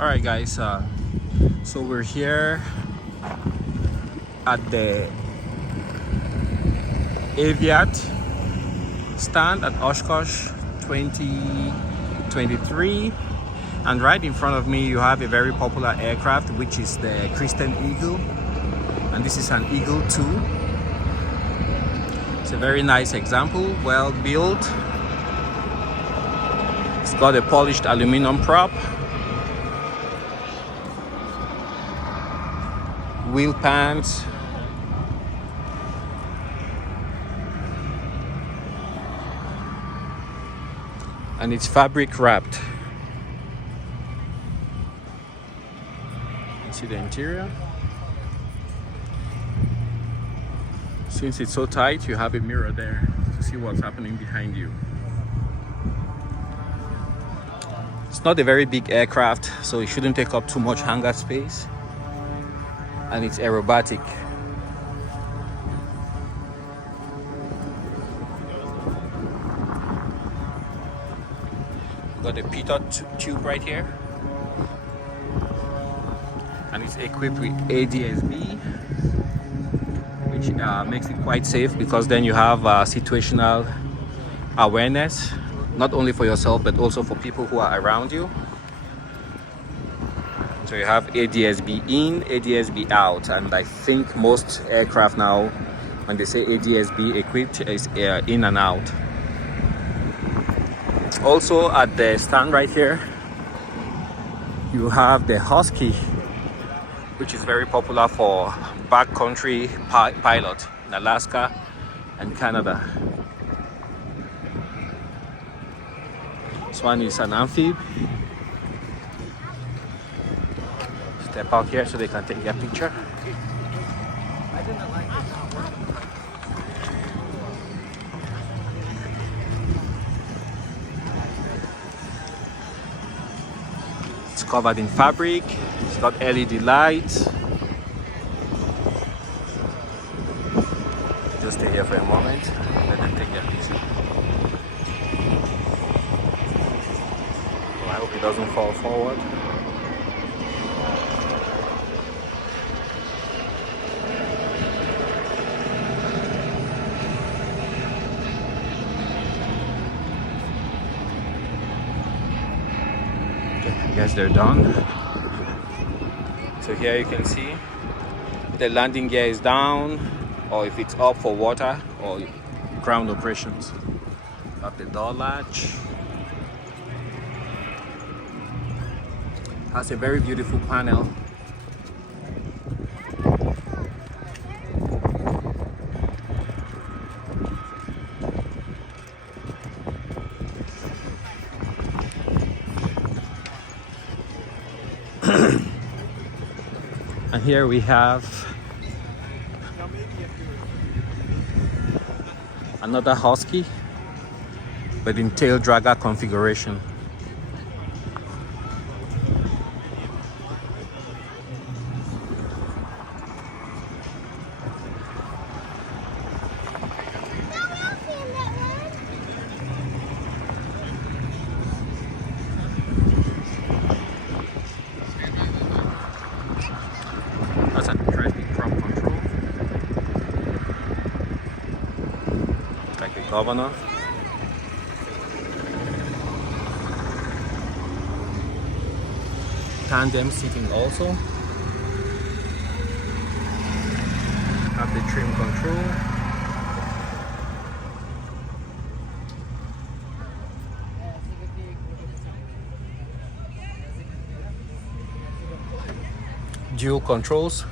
All right, guys. So we're here at the Aviation stand at Oshkosh 2023, and right in front of me you have a very popular aircraft, which is the Christian Eagle, and this is an Eagle 2. It's a very nice example, well built. It's got a polished aluminum prop, wheel pans, and it's fabric wrapped. You see the interior. Since it's so tight, you have a mirror there to see what's happening behind you. It's not a very big aircraft, so it shouldn't take up too much hangar space, and it's aerobatic. Got a pitot tube right here, and it's equipped with ADS-B, which makes it quite safe, because then you have situational awareness, not only for yourself but also for people who are around you. So you have ADS-B in, ADS-B out, and I think most aircraft now, when they say ADS-B equipped, is in and out. Also at the stand right here, you have the Husky, which is very popular for backcountry pilot in Alaska and Canada. This one is an amphib. Step out here so they can take their picture. It's covered in fabric. It's got LED lights. Just stay here for a moment. Let them take their picture. I hope it doesn't fall forward. Okay, I guess they're done. So here you can see the landing gear is down, or if it's up for water or ground operations. Got the door latch. Has a very beautiful panel. And here we have another Husky, but in tail dragger configuration. That's an interesting prop control, like a governor. Tandem seating also. Have the trim control. Dual controls.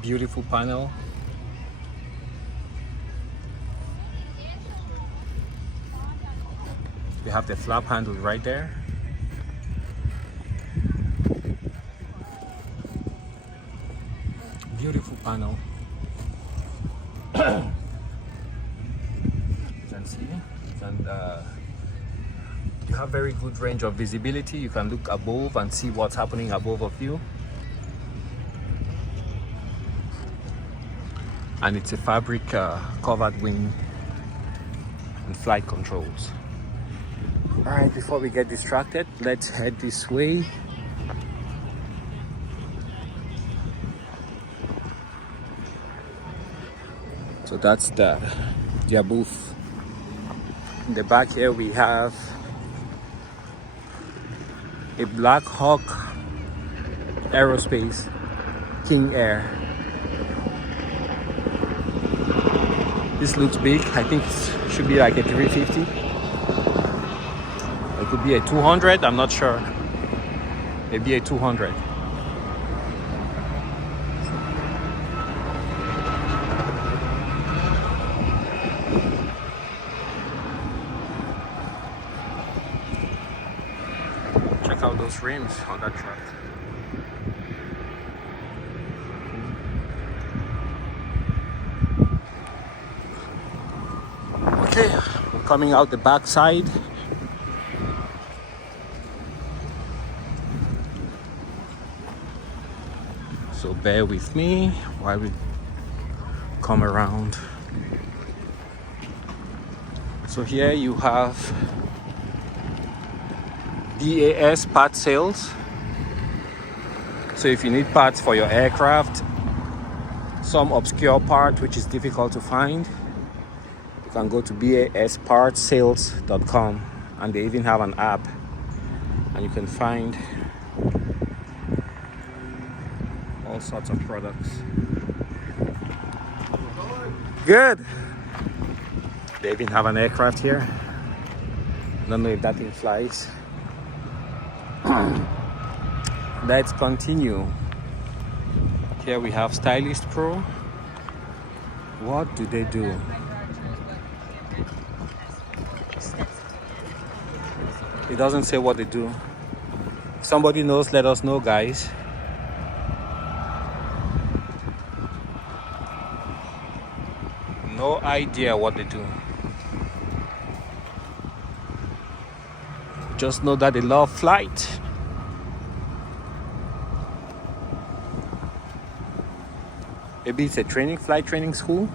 Beautiful panel. We have the flap handle right there. Beautiful panel. You can see, and you have very good range of visibility. You can look above and see what's happening above of you. And it's a fabric covered wing and flight controls. All right, before we get distracted, let's head this way. So that's their booth. In the back here we have a Black Hawk Aerospace King Air. This looks big. I think it should be like a 350. It could be a 200, I'm not sure. Maybe a 200. Check out those rims on that truck. Okay, we're coming out the back side. So bear with me while we come around. So here you have BAS part sales. So if you need parts for your aircraft, some obscure part which is difficult to find, you can go to baspartsales.com, and they even have an app, and you can find all sorts of products. Good. They even have an aircraft here. I don't know if that thing flies. Let's continue. Here we have Stylist Pro. What do they do? It doesn't say what they do. If somebody knows, let us know, guys. No idea what they do. Just know that they love flight. Maybe it's a flight training school.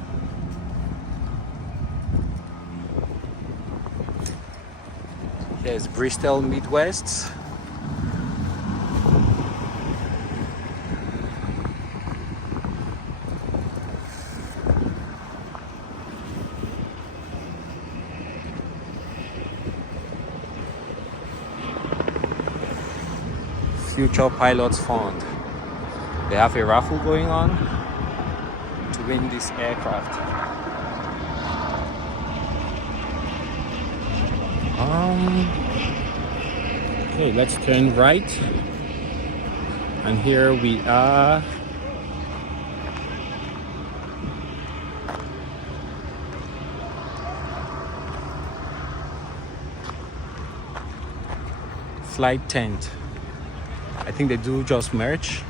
Here's Bristol Midwest. Future Pilots Fund. They have a raffle going on to win this aircraft. Okay, let's turn right, and here we are. Flight tent. I think they do just merch.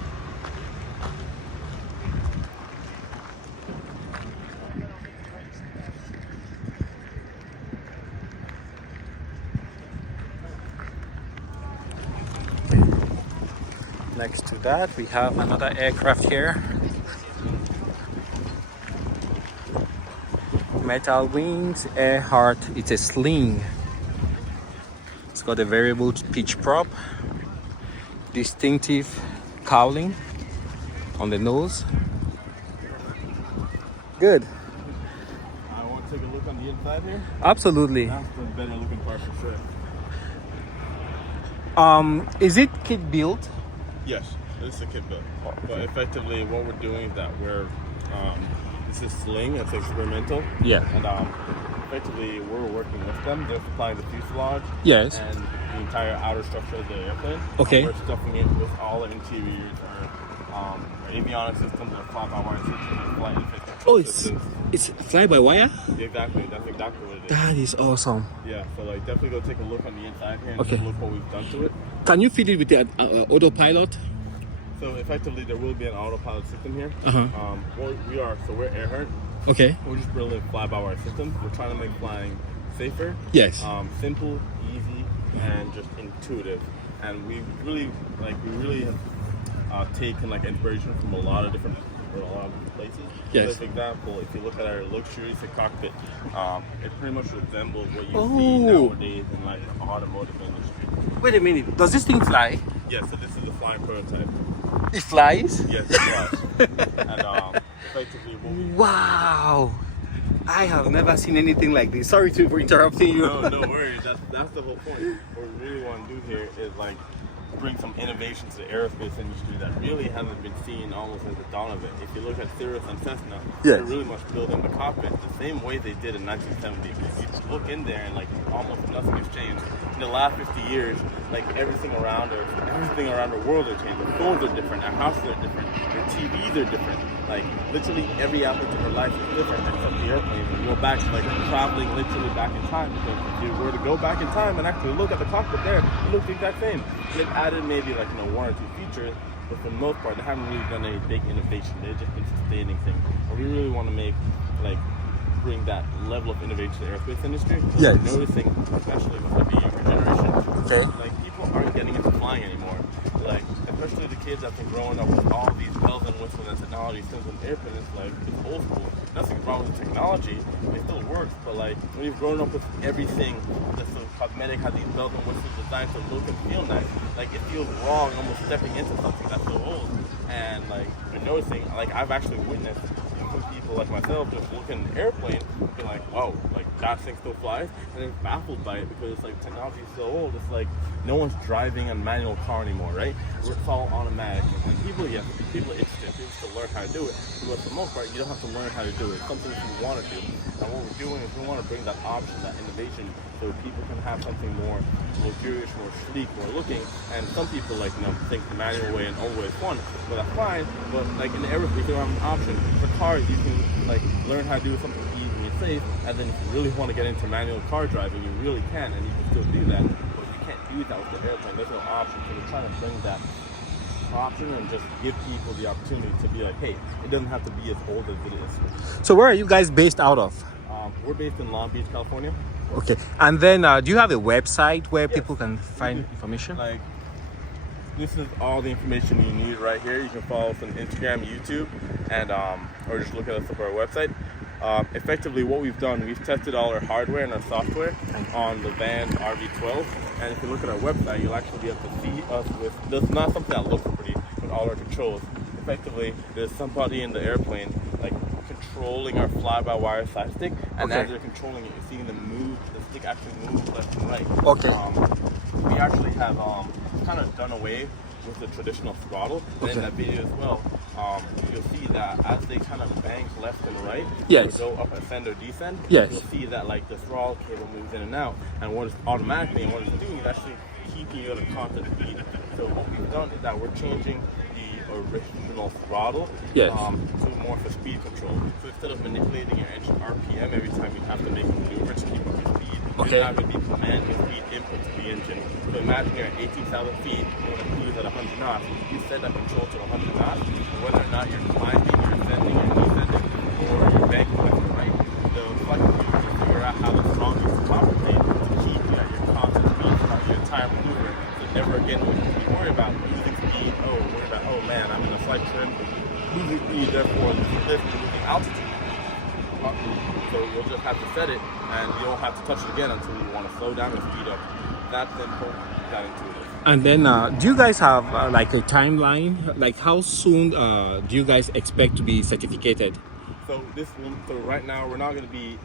Next to that, we have another aircraft here. Metal wings, Earhart. It's a sling. It's got a variable pitch prop. Distinctive cowling on the nose. Good. I want to take a look on the inside here. Absolutely. That's the better looking part for sure. Is it kit built? Yes, this is a kit build. But effectively, what we're doing is that we're this is sling. It's experimental. Yeah. And effectively, we're working with them. They're supplying the fuselage. Yes. And the entire outer structure of the airplane. Okay. We're stuffing it with all the interiors, our avionics systems, our fly-by-wire systems, flight infrastructure. Oh, systems. it's fly by wire? Exactly. That's exactly what it is. That is awesome. Yeah. So like, definitely go take a look on the inside here and Okay. look what we've done to it. Can you fit it with the autopilot? So effectively, there will be an autopilot system here. Uh-huh. We're Earhart. Okay. We're just building a fly-by-wire system. We're trying to make flying safer. Yes. Simple, easy, and just intuitive. And we really have taken like inspiration from a lot of different for a lot of places. Yes. So, for example, if you look at our luxurious cockpit, it pretty much resembles what you see nowadays in like the automotive industry. Wait a minute. Does this thing fly? Yes, so this is a flying prototype. It flies? Yes, it flies. And effectively, what we Wow. I have never seen anything like this. Sorry for interrupting you. no worries. That's the whole point. What we really want to do here is like bring some innovation to the aerospace industry that really hasn't been seen almost at the dawn of it. If you look at Cirrus and Cessna, they're really much building the cockpit the same way they did in 1970. If you look in there and like almost nothing has changed. In the last 50 years, like everything around the world are changing. The phones are different, our houses are different, our TVs are different. Like literally every aspect of our life is different except the airplane. We go back to like traveling literally back in time, because if you were to go back in time and actually look at the cockpit there, it looks the exact same. They've added maybe like one or two features, but for the most part they haven't really done any big innovation. They've just been sustaining things. And we really want to bring that level of innovation to the aerospace industry. Yes. We're noticing, especially with the younger generation, like people aren't getting into flying anymore. Like especially the kids that have been growing up with all these bells and whistles and technology since an airplane is like it's old school. Nothing wrong with the technology, it still works, but like when you've grown up with everything that's so cosmetic, has these bells and whistles designed to look and feel nice, like it feels wrong almost stepping into something that's so old. And like we're noticing, like I've actually witnessed some people like myself just look at an airplane and be like, wow, like that thing still flies, and they're baffled by it because it's like technology is so old. It's like no one's driving a manual car anymore, right? It's all automatic. And people are interested, people still learn how to do it, but for the most part, you don't have to learn how to do it. It's something that you want to do. And what we're doing is we want to bring that option, that innovation, so people can have something more luxurious, more sleek, more looking. And some people think the manual way and old way is fun, but that's fine. But like in the aerospace, you don't have an option. For cars, you can like learn how to do something easy and safe, and then if you really want to get into manual car driving, you really can, and you can still do that. But you can't do that with the airplane. There's no option. So we're trying to bring that option and just give people the opportunity to be like, hey, it doesn't have to be as old as it is. So where are you guys based out of? We're based in Long Beach, California. Okay, and then do you have a website where people can find information? Like, this is all the information you need right here. You can follow us on Instagram, YouTube, and or just look at us up our website. Effectively, what we've done, we've tested all our hardware and our software on the van RV12, and if you look at our website, you'll actually be able to see us with, there's not something that looks pretty, with all our controls. Effectively, there's somebody in the airplane, like, controlling our fly-by-wire side stick, and as they're controlling it, you're seeing them move, the stick actually moves left and right. Okay. We actually have kind of done away with the traditional throttle. And in that video as well, you'll see that as they kind of bank left and right, or go up, ascend or descend, you'll see that like the throttle cable moves in and out, and what it's automatically and what it's doing is actually keeping you at a constant speed. So what we've done is that we're changing the original throttle to more for speed control. So instead of manipulating your engine RPM every time you have to make a maneuver to keep up your speed, you're having the command and speed input to the engine. So imagine you're at 18,000 feet, you want to cruise at 100 knots. You set that control to 100 knots, and whether or not you're climbing, you're ascending, you're descending, or you're banking left and right, the flight computer can figure out how the throttle needs to compensate to keep you at your constant speed throughout your entire maneuver. So never again will you worry about losing speed, oh man, I'm in a flight trim, losing speed, therefore losing altitude. So you'll just have to set it, and you don't have to touch it again until you want to slow down and speed up. That simple, that intuitive. And then, do you guys have like a timeline? Like, how soon do you guys expect to be certificated? So right now we're not going to be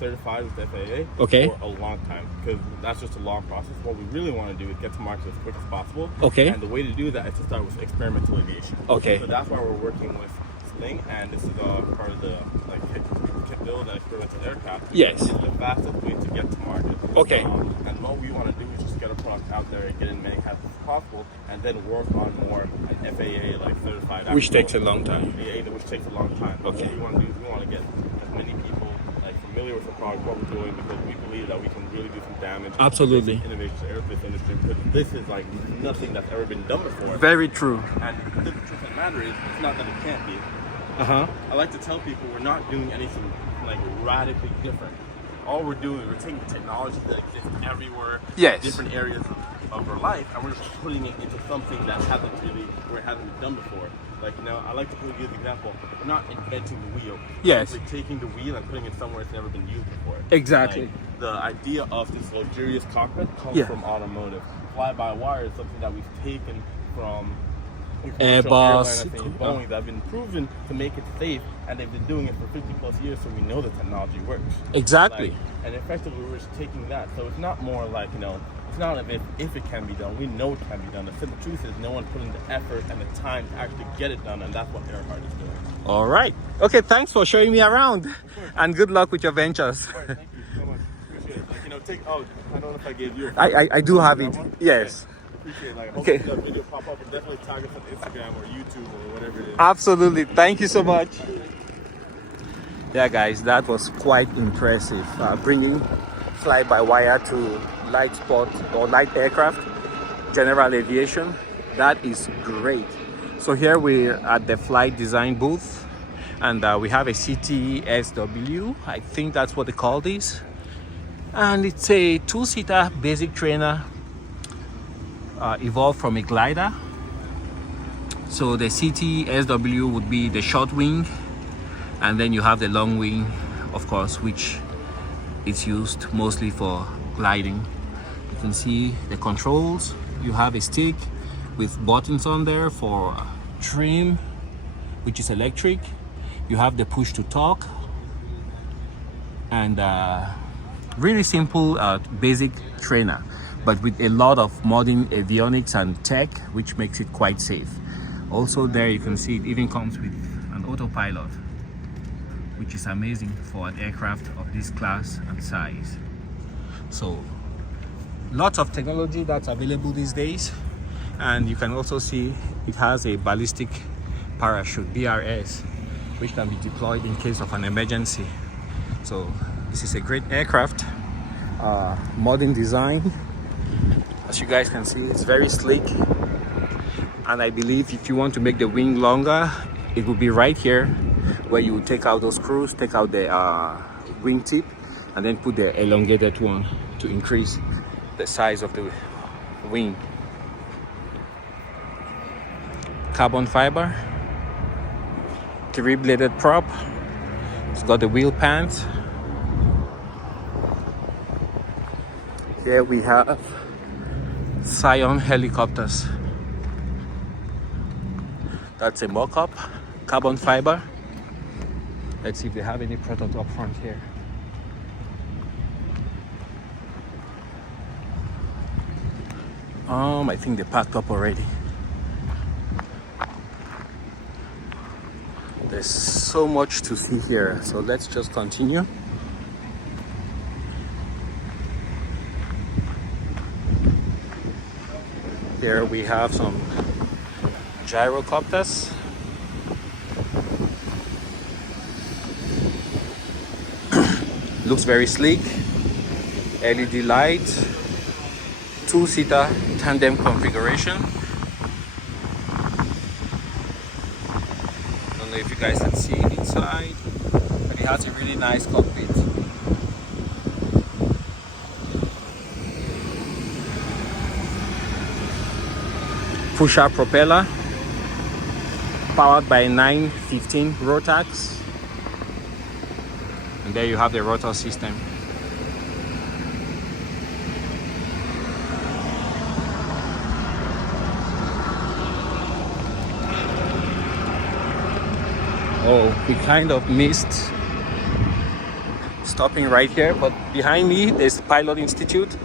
certified with the FAA for a long time, because that's just a long process. What we really want to do is get to market as quick as possible. And the way to do that is to start with experimental aviation. So that's why we're working with Sling, and this is part of the kit build and experimental aircraft. It's the fastest way to get to market. And what we want to do is just get a product out there and get in many hands as possible, and then work on more an FAA certified. Which takes a long time. Which takes a long time. What we want to do is we want to get as many people familiar with the product, what we're doing, because we believe that we can really do some damage. Absolutely. Innovation to the aerospace industry, because this is like nothing that's ever been done before. Very true. And the truth of the matter is, it's not that it can't be. I like to tell people we're not doing anything like radically different. All we're doing is we're taking the technology that exists everywhere, different areas of our life, and we're just putting it into something that hasn't really, where it hasn't been done before. Like, you know, I like to give an example. We're not inventing the wheel. Yes. We're taking the wheel and putting it somewhere it's never been used before. Exactly. Like, the idea of this luxurious cockpit comes Yeah. from automotive. Fly-by-wire is something that we've taken from Airbus, Boeing that have been proven to make it safe, and they've been doing it for 50 plus years, so we know the technology works. Exactly. Like, and effectively we're just taking that. So it's not more like, you know, it's not if it can be done. We know it can be done. The simple truth is no one put in the effort and the time to actually get it done, and that's what Earhart is doing. All right. Okay, thanks for showing me around, and good luck with your ventures. All right, thank you so much. Appreciate it. Like, you know, I don't know if I gave you I do have it. Yes. Appreciate it. Like, I hope Okay. the video pop up, and definitely tag us on Instagram or YouTube or whatever it is. Absolutely. Thank you so much. Yeah, guys, that was quite impressive. Bringing fly-by-wire to light sport or light aircraft, general aviation. That is great. So here we're at the flight design booth, and we have a CTSW. I think that's what they call this. And it's a two-seater basic trainer evolved from a glider. So the CTSW would be the short wing, and then you have the long wing, of course, which is used mostly for gliding. You can see the controls. You have a stick with buttons on there for trim, which is electric. You have the push to talk, and really simple basic trainer, but with a lot of modern avionics and tech, which makes it quite safe. Also there you can see it even comes with an autopilot, which is amazing for an aircraft of this class and size. So lots of technology that's available these days, and you can also see it has a ballistic parachute, BRS, which can be deployed in case of an emergency. So this is a great aircraft, modern design. As you guys can see, it's very sleek, and I believe if you want to make the wing longer, it will be right here where you would take out those screws, take out the wing tip, and then put the elongated one to increase the size of the wing. Carbon fiber, 3-bladed prop. It's got the wheel pants. Here we have Scion Helicopters. That's a mock-up, carbon fiber. Let's see if they have any product up front here. I think they packed up already. There's so much to see here, so let's just continue. Here we have some gyrocopters. Looks very sleek. LED light, two-seater tandem configuration. Don't know if you guys can see it inside, but it has a really nice cockpit. Push-up propeller, powered by 915 Rotax, and there you have the rotor system. Oh, we kind of missed stopping right here, but behind me there's Pilot Institute.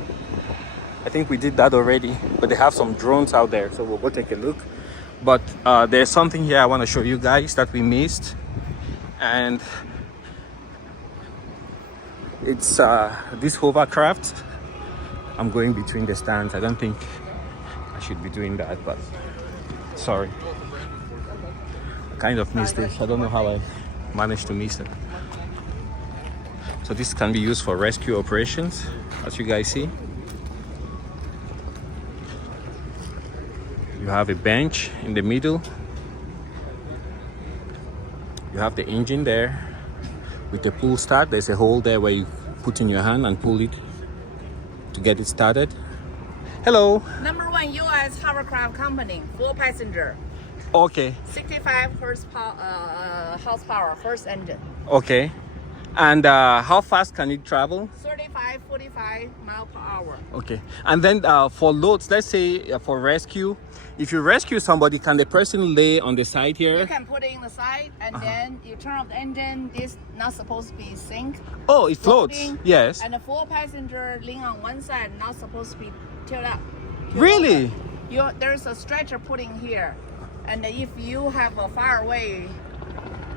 I think we did that already, but they have some drones out there, so we'll go take a look. But there's something here I want to show you guys that we missed, and it's this hovercraft. I'm going between the stands. I don't think I should be doing that, but sorry. Kind of missed it. I don't know how I managed to miss it. So this can be used for rescue operations, as you guys see. You have a bench in the middle. You have the engine there with the pull start. There's a hole there where you put in your hand and pull it to get it started. Hello. Number one U.S. Hovercraft company, 4 passenger, Okay. 65 horsepower, horse engine, Okay. And how fast can it travel? 35, 45 mile per hour. Okay. And then for loads, let's say for rescue, if you rescue somebody, can the person lay on the side here? You can put it in the side and then you turn off the engine. This not supposed to be sink. Oh, it floats. Floating. Yes. And the 4 passenger lean on one side, not supposed to be tilt up. Really? There's a stretcher putting here. And if you have a far away,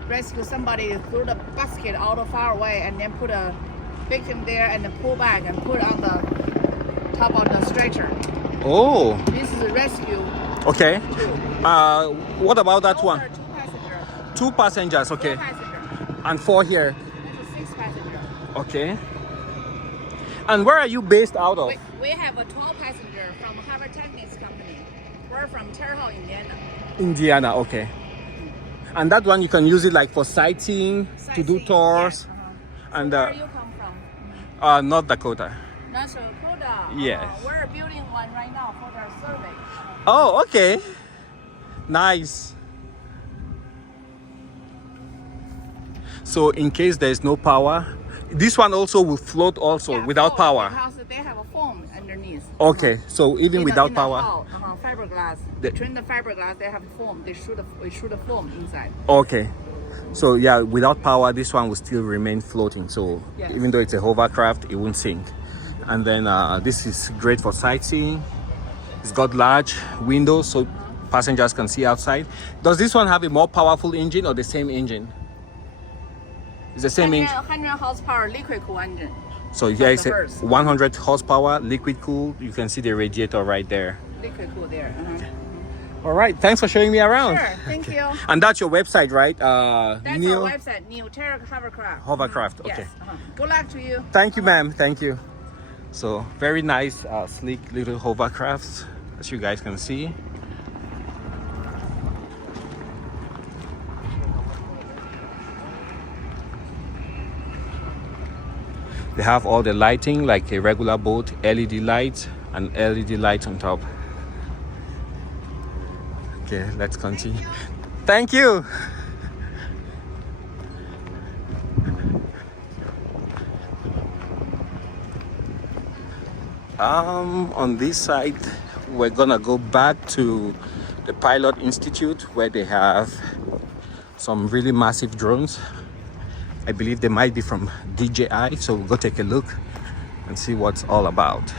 rescue somebody through the basket out of far away and then put a victim there and then pull back and put on the top of the stretcher. Oh. This is a rescue. Okay. What about that Those one? are 2 passengers. 2 passengers. Okay. 4 passengers. And 4 here. That's a 6 passenger. Okay. And where are you based out of? We have a 12 passenger from Harvard Technics company. We're from Terre Haute, Indiana. Indiana. Okay. And that one you can use it like for sightseeing, to do Sightseeing, tours. yes, And Where you come from? North Dakota. North Dakota. Yes. We're building one right now for their survey. Oh, okay. Nice. So in case there's no power, this one also will float also Yeah, without float, power. Because they have a foam underneath. Okay, so even without power. Fiberglass. The- Between the fiberglass, they have foam. We shoot a foam inside. Okay. So yeah, without power, this one will still remain floating. So Yes. even though it's a hovercraft, it won't sink. And then this is great for sightseeing. It's got large windows so passengers can see outside. Does this one have a more powerful engine or the same engine? It's the same engine. 100 horsepower liquid cool engine. So yeah, it's a First. 100 horsepower liquid cool. You can see the radiator right there. Liquid cool there. All right, thanks for showing me around. Sure, thank you. And that's your website, right? That's Neil our website, New Terra Hovercraft. Hovercraft. Yes, Okay. Good luck to you. Thank you, ma'am. Thank you. So very nice, sleek little hovercrafts, as you guys can see. They have all the lighting like a regular boat, LED lights and LED lights on top. Okay, let's continue. Thank you. On this side, we're gonna go back to the Pilot Institute where they have some really massive drones. I believe they might be from DJI, so we'll go take a look and see what's all about.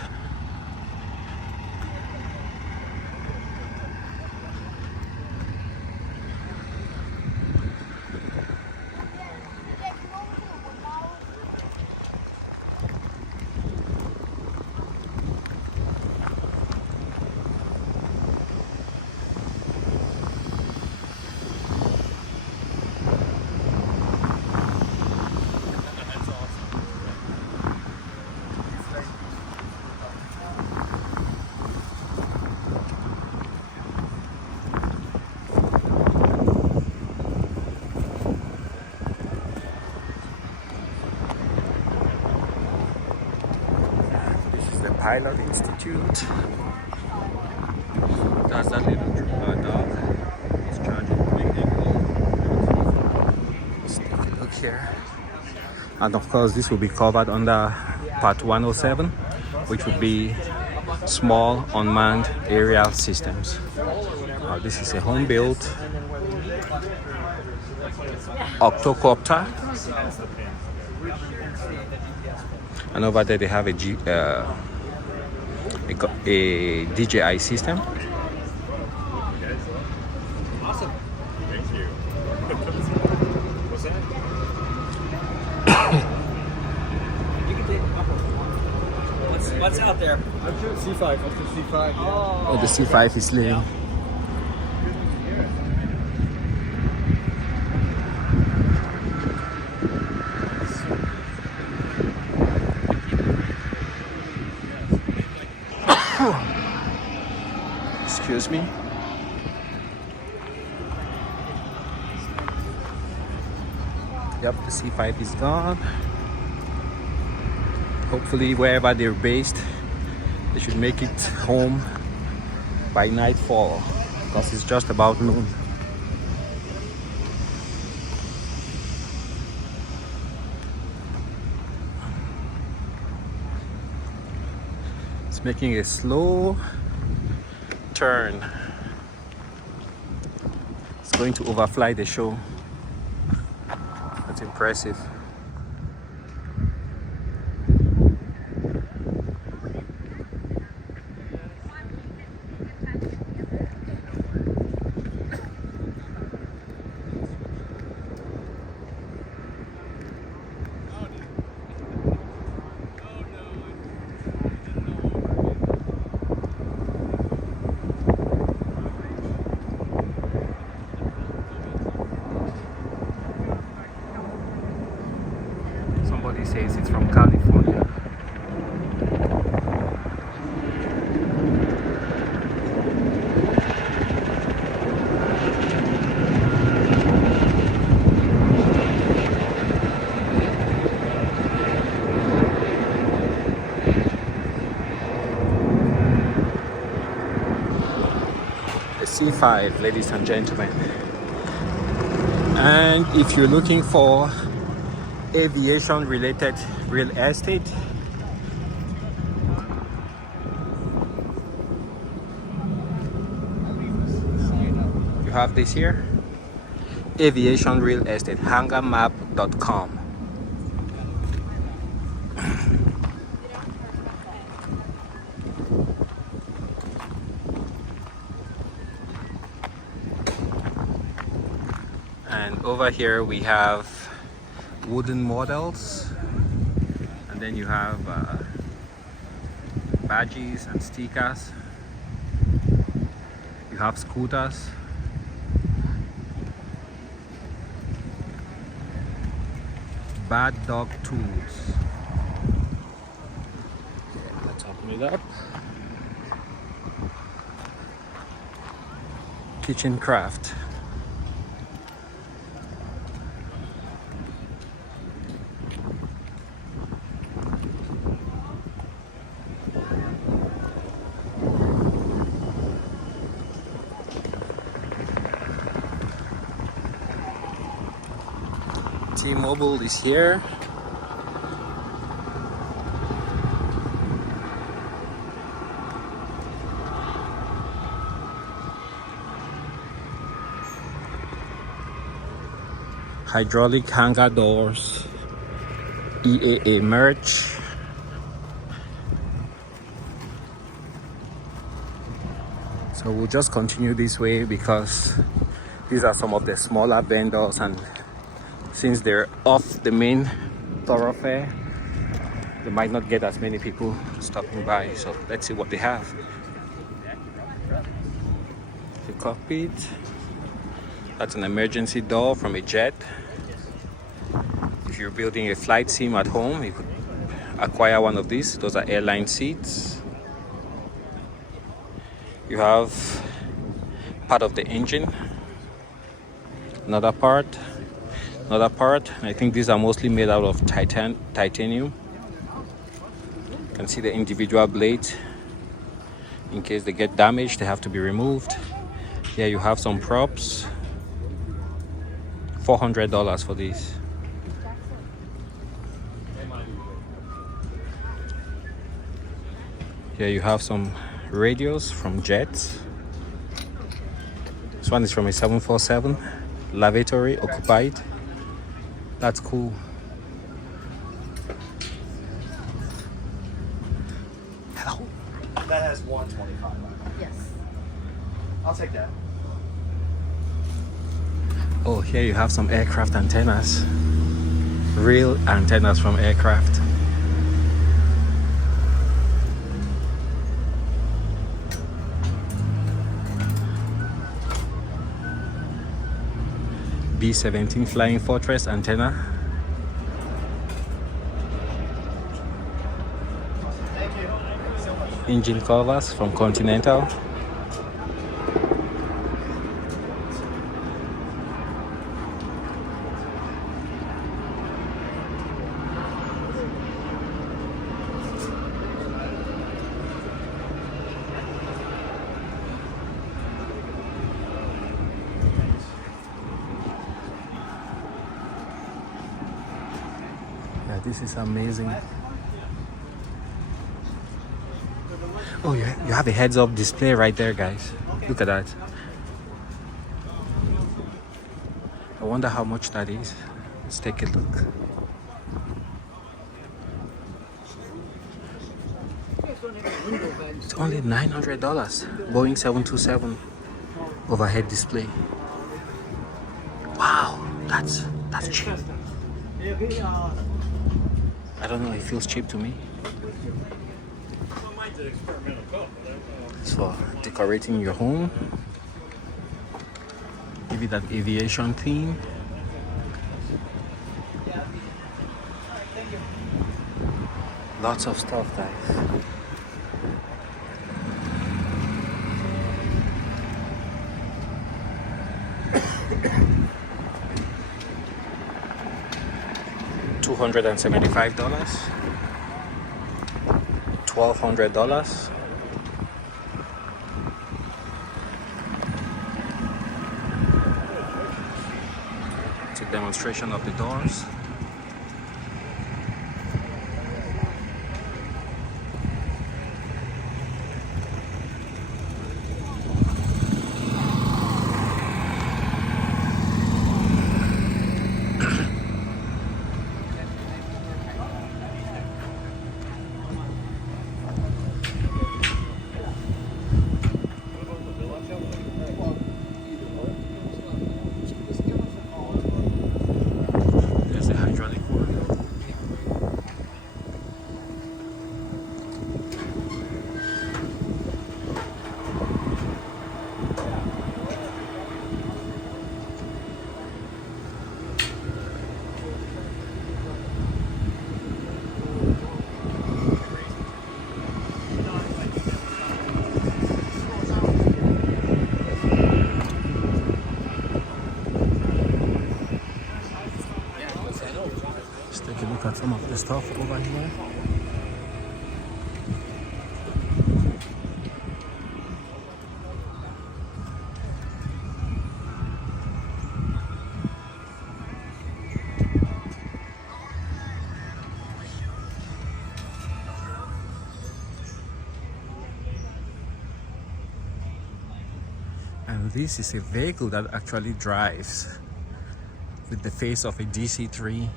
Pilot Institute. That's that little dog. It's charging. Let's take a look here. And of course, this will be covered under Part 107, which would be small unmanned aerial systems. This is a home-built octocopter. And over there they have a DJI system. Awesome. Thank you. What's that? You can take what's out there? C5. Up to C5. Oh, the C5 is leaving. Excuse me. Yep, the C5 is gone. Hopefully wherever they're based, They should make it home by nightfall because it's just about noon. It's making a slow turn. It's going to overfly the show. That's impressive. Somebody says it's from California. The C5, ladies and gentlemen. And if you're looking for aviation related real estate, you have this here, aviation real estate, hangarmap.com. And over here we have wooden models, and then you have badges and stickers. You have scooters, bad dog tools. Let's open it up. Kitchen craft. T-Mobile is here. Hydraulic hangar doors, EAA merch. So we'll just continue this way because these are some of the smaller vendors, and since they're off the main thoroughfare, they might not get as many people stopping by. So let's see what they have. The cockpit. That's an emergency door from a jet. If you're building a flight sim at home, you could acquire one of these. Those are airline seats. You have part of the engine, another part. I think these are mostly made out of titanium. You can see the individual blades. In case they get damaged, they have to be removed. Here you have some props. $400 for these. Here you have some radios from jets. This one is from a 747, lavatory occupied. That's cool. Hello. That has 125. Yes. I'll take that. Oh, here you have some aircraft antennas. Real antennas from aircraft. B-17 Flying Fortress antenna. Thank you. So much. Engine covers from Continental. this is amazing. Oh, you have a heads-up display right there, guys. Look at that. I wonder how much that is. Let's take a look. It's only $900. Boeing 727 overhead display. Wow, that's cheap. I don't know, it feels cheap to me. It's for decorating your home. Give it that aviation theme. Lots of stuff, guys. $275, $1,200. It's a demonstration of the doors. There's the hydraulic one. Let's take a look at some of the stuff over here. And this is a vehicle that actually drives with the face of a DC3.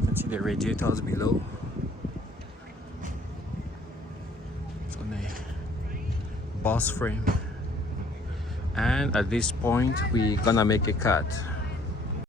You can see the radiators below. It's on a bus frame. And at this point, we're gonna make a cut.